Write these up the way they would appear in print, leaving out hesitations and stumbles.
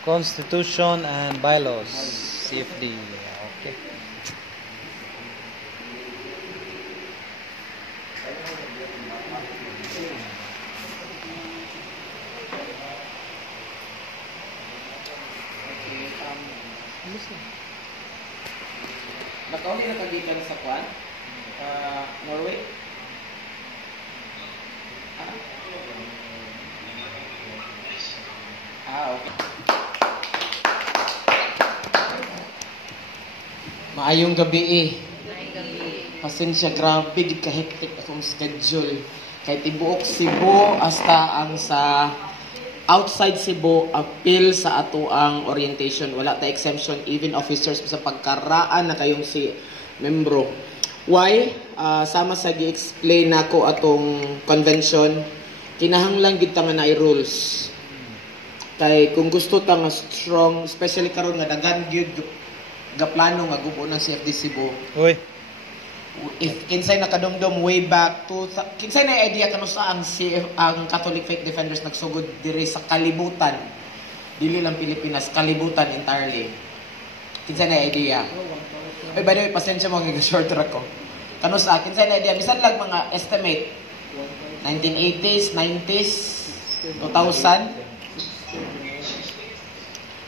Constitution and Bylaws, CFD. Okay. Nakauli na kagikan sa kwan? Norway? Okay. Maayong gabi eh. Pasensya, grabe, di ka-hectic akong schedule. Kay tibuok Cebu, hasta ang sa outside Cebu, appeal sa ato ang orientation. Wala ta exemption, even officers sa pagkaraan na kayong si membro. Why? Sama sa gi-explain nako atong convention, kinahanglan gid ta nga naay rules. Kay kung gusto ta nga strong, especially karon nga daghan gyud ga plano nga gubo ng CFD Cebu. Uy. If kinsay nakadumdum way back to kinsay na idea kano sa ang Catholic Faith Defenders nagsugod diri sa kalibutan, dili lang Pilipinas, kalibutan entirely. Kinsay na idea? By the way, pasensya mo nga short track ko. Kano sa kinsay na idea? Bisan lang mga estimate 1980s, 90s, 2000,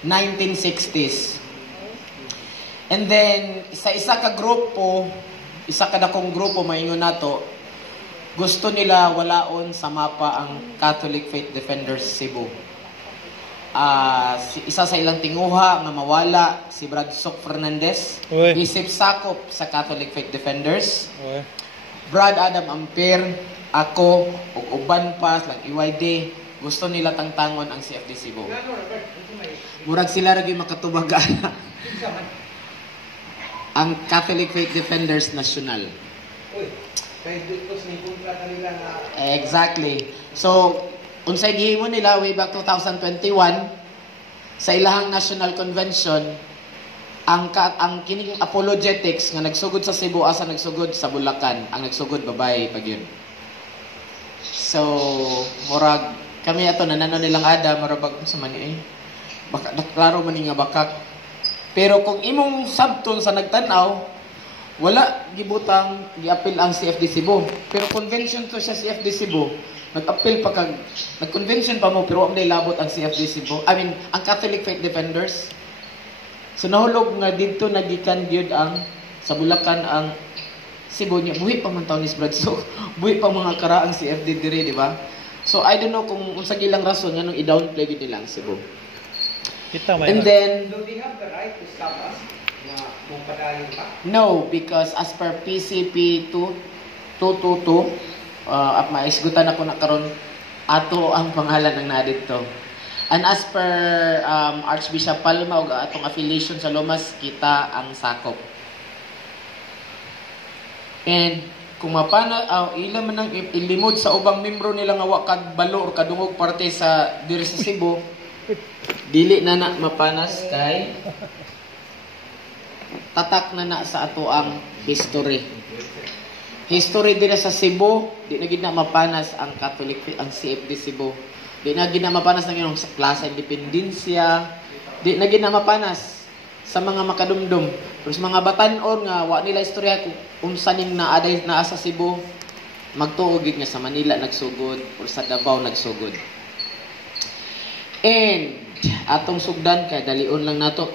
1960s. And then isa ka grupo, isa ka dakong grupo maingon nato, gusto nila walaon sa mapa ang Catholic Faith Defenders Cebu. Isa sa ilang tinguha nga mawala si Bradsok Fernandez, isip sakop sa Catholic Faith Defenders. Brad Adam Ampere, ako ug uban pa lang EYD, gusto nila tangtangon ang CFD Cebu. Murag sila ra gyud makatubagan ang Catholic Faith Defenders National. Exactly. So, unsay gihimo nila way back 2021 sa ilahang National Convention, ang kining apologetics nga nagsugod sa Cebu asa nagsugod sa Bulacan, ang nagsugod babae pag yun. So, murag kami ato nanano nilang ada marabag sa mani baka klaro man nga bakak. Pero kung imong sabton sa nagtanaw, wala gibutang giapil ang CFD Cebu. Pero convention to siya CFD Cebu. Nag-appeal pa kag nag-convention pa mo pero wala labot ang CFD Cebu. I mean, ang Catholic Faith Defenders. So nahulog nga dito nagikan gyud ang sa Bulacan ang Cebu niya. Buhi pa man taon ni Bradsok. Buhi pa mga karaang CFD diri, di ba? So I don't know kung unsa gilang rason nganong i-downplay gid nila ang Cebu. And then, do they have the right to stop us? Kung padayon pa? No, because as per PCP 222, maisgutan ako na karon ato ang pangalan ng nadito. And as per Archbishop Palma ug atong affiliation sa Lomas, kita ang sakop. And kung mapana ila man ang ilimod sa ubang membro nila nga wa kag balo or kadungog parte sa diri sa Cebu, dili na mapanas kay tatak na sa ato ang history. History dira sa Cebu, di na gid na mapanas ang Catholic ang CFD Cebu. Di na gid na mapanas ng inong Plaza Independencia, di na gid na mapanas sa mga makadumdum. Pero sa mga batan-on nga wa nila istorya kung saning naaday naa sa Cebu, magtuo gid nga sa Manila nagsugod or sa Davao nagsugod. And atong sugdan kay dalion lang nato